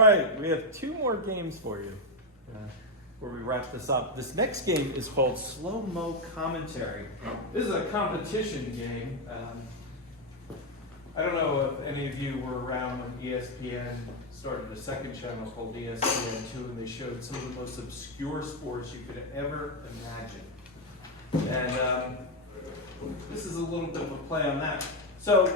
right, we have two more games for you where we wrap this up. This next game is called Slo Mo Commentary. This is a competition game. I don't know if any of you were around when ESPN started a second channel called ESPN2, and they showed some of the most obscure sports you could ever imagine. And this is a little bit of a play on that. So,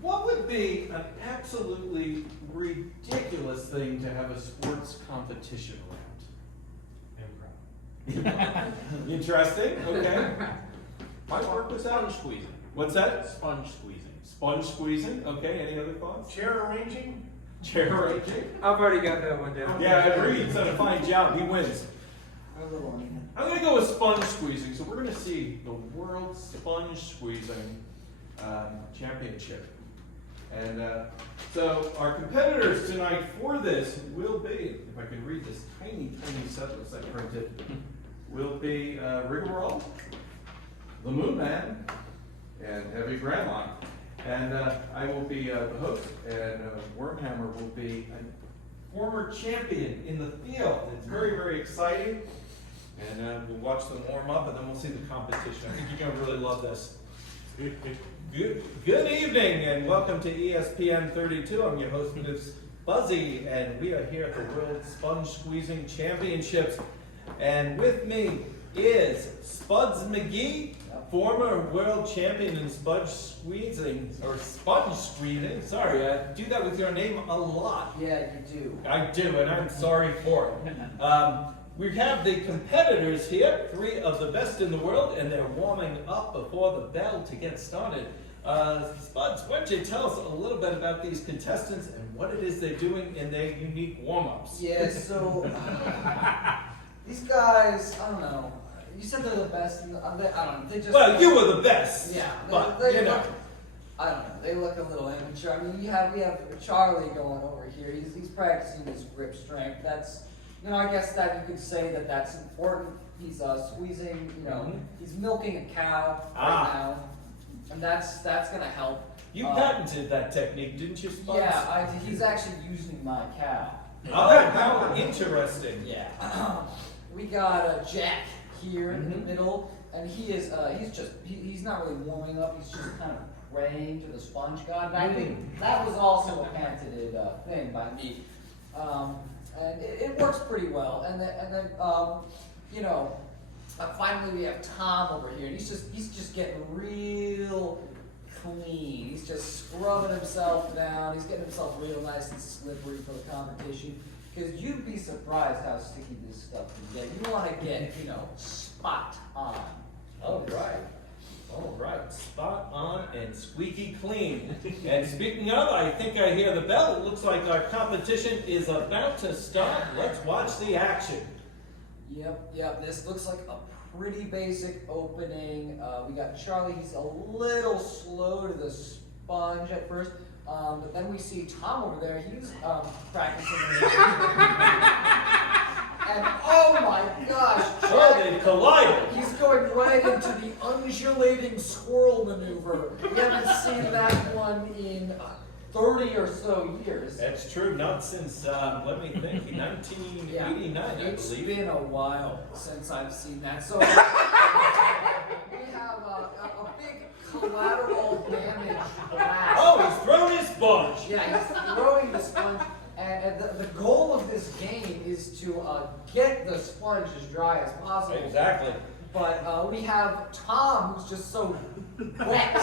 what would be an absolutely ridiculous thing to have a sports competition around? Interesting, okay. My work was sponge squeezing. What's that? Sponge squeezing. Sponge squeezing, okay, any other thoughts? Chair arranging? Chair arranging? I've already got that one down. Yeah, I agree, he's done a fine job, he wins. I'm going to go with sponge squeezing, so we're going to see the World Sponge Squeezing Championship. And so our competitors tonight for this will be, if I can read this tiny, tiny setlist I printed, will be Rigmarole, the Moon Man, and Heavy Grandma. And I will be the host, and Wormhammer will be a former champion in the field. It's very, very exciting. And we'll watch them warm up, and then we'll see the competition. I think you're going to really love this. Good evening, and welcome to ESPN 32. I'm your host, Miss Buzzy, and we are here at the World Sponge Squeezing Championships. And with me is Spuds McGee, former world champion in sponge squeezing. Sorry, I do that with your name a lot. Yeah, you do. I do, and I'm sorry for it. We have the competitors here, three of the best in the world, and they're warming up before the bell to get started. Spuds, why don't you tell us a little bit about these contestants and what it is they're doing in their unique warm-ups? Yeah, so these guys, I don't know. You said they're the best. I don't know. They just. Well, you were the best. Yeah, but they you know. look, I don't know. They look a little amateur. I mean, we have Charlie going over here. He's practicing his grip strength. That's. I guess that you could say that that's important. He's squeezing, he's milking a cow right now, and that's gonna help. You patented that technique, didn't you, Spuds? Yeah, he's actually using my cow. Oh, how interesting. Yeah. We got Jack here in the middle, and he's not really warming up. He's just kind of praying to the sponge god. And I think that was also a patented thing by me. And it works pretty well. And then finally we have Tom over here. And he's just getting real clean. He's just scrubbing himself down. He's getting himself real nice and slippery for the competition. Because you'd be surprised how sticky this stuff can get. You want to get, spot on. All right, spot on and squeaky clean. And speaking of, I think I hear the bell. It looks like our competition is about to start. Let's watch the action. Yep. This looks like a pretty basic opening. We got Charlie. He's a little slow to the sponge at first. But then we see Tom over there. He's practicing. And oh my gosh, Jack, they collided. He's going right into the undulating squirrel maneuver. We haven't seen that one in 30 or so years. That's true, not since, let me think, 1989, I It's believe. been a while since I've seen that. So we have a big collateral damage blast. Oh, he's thrown his sponge. Yeah, he's throwing the sponge. And the goal of this game is to get the sponge as dry as possible. Exactly. But we have Tom, who's just so wet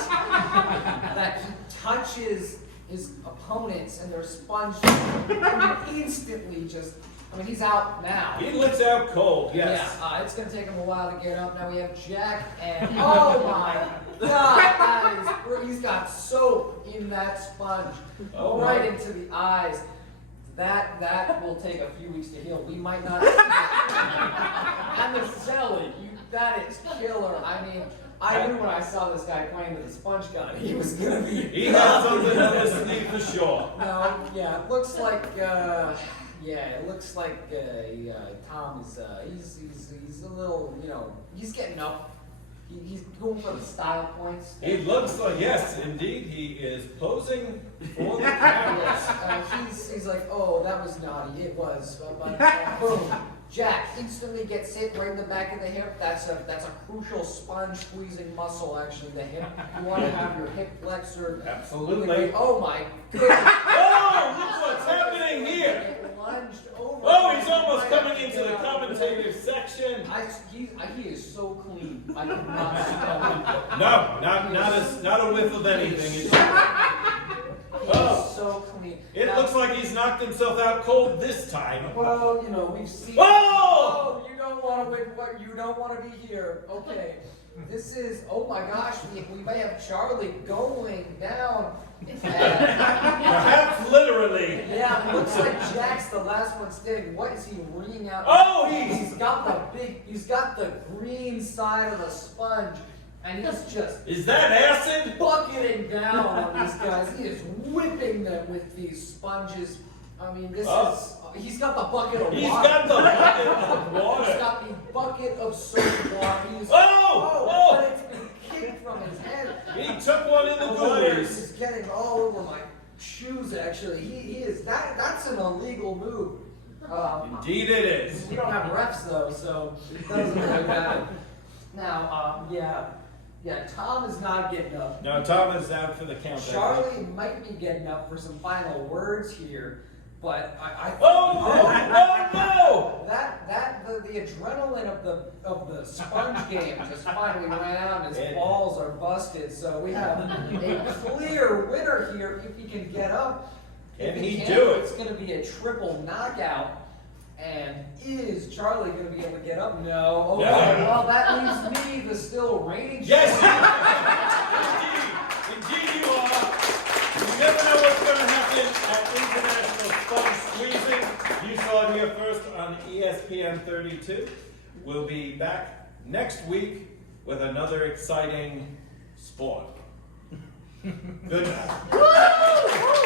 that he touches his opponents and their sponge instantly he's out now. He looks out cold, yes. Yeah, it's going to take him a while to get up. Now we have Jack, and oh my God, he's got soap in that sponge right into the eyes. That will take a few weeks to heal. We might not see that. And the celly, that is killer. I mean, I knew when I saw this guy playing with a sponge gun, he was gonna be. He had something up his sleeve for sure. No, yeah, it looks like Tom is he's a little, he's getting up. He's going for the style points. He looks like, yes, indeed, he is posing for the cameras. Yes, he's like, oh, that was naughty. It was, but boom. Jack instantly gets hit right in the back of the hip. That's a crucial sponge squeezing muscle, actually, the hip. You want to have your hip flexor. Absolutely. Oh my goodness. Oh, look what's happening here. It lunged over. Oh, he's almost coming into the commentator section. He is so clean. I could not see him. No, not a whiff of anything. He Oh. is so clean. It looks like he's knocked himself out cold this time. Well, you know, we've seen. Oh! Oh, you don't want to win. What? You don't want to be here. Okay. This is. Oh my gosh. We may have Charlie going down. Perhaps literally. Yeah, it looks like Jack's the last one standing. What is he wringing out? Oh, he's got the green side of the sponge, and he's just Is that acid? bucketing down on these guys. He is whipping them with these sponges. I mean, this is. He's got the bucket of water. He's got the bucket of water. He's got the bucket of soap water. He's, Oh! But it's been kicked from his head. He took one in the water goolies. is getting all over my shoes. Actually, he is. That's an illegal move. Indeed it is. We don't have refs though, so it doesn't really matter. Now, yeah, Tom is not getting up. No, Tom is out for the count. Charlie might be getting up for some final words here, but I Oh no! The adrenaline of the sponge game just finally ran out and his balls are busted. So we have a clear winner here if he can get up. Can If he can, do it? It's going to be a triple knockout. And is Charlie going to be able to get up? No. Okay, well that leaves me, the still reigning Yes! champion. Indeed you are. You never know what's going to happen at International Sponge Squeezing. You saw it here first on ESPN 32. We'll be back next week with another exciting sport. Good night.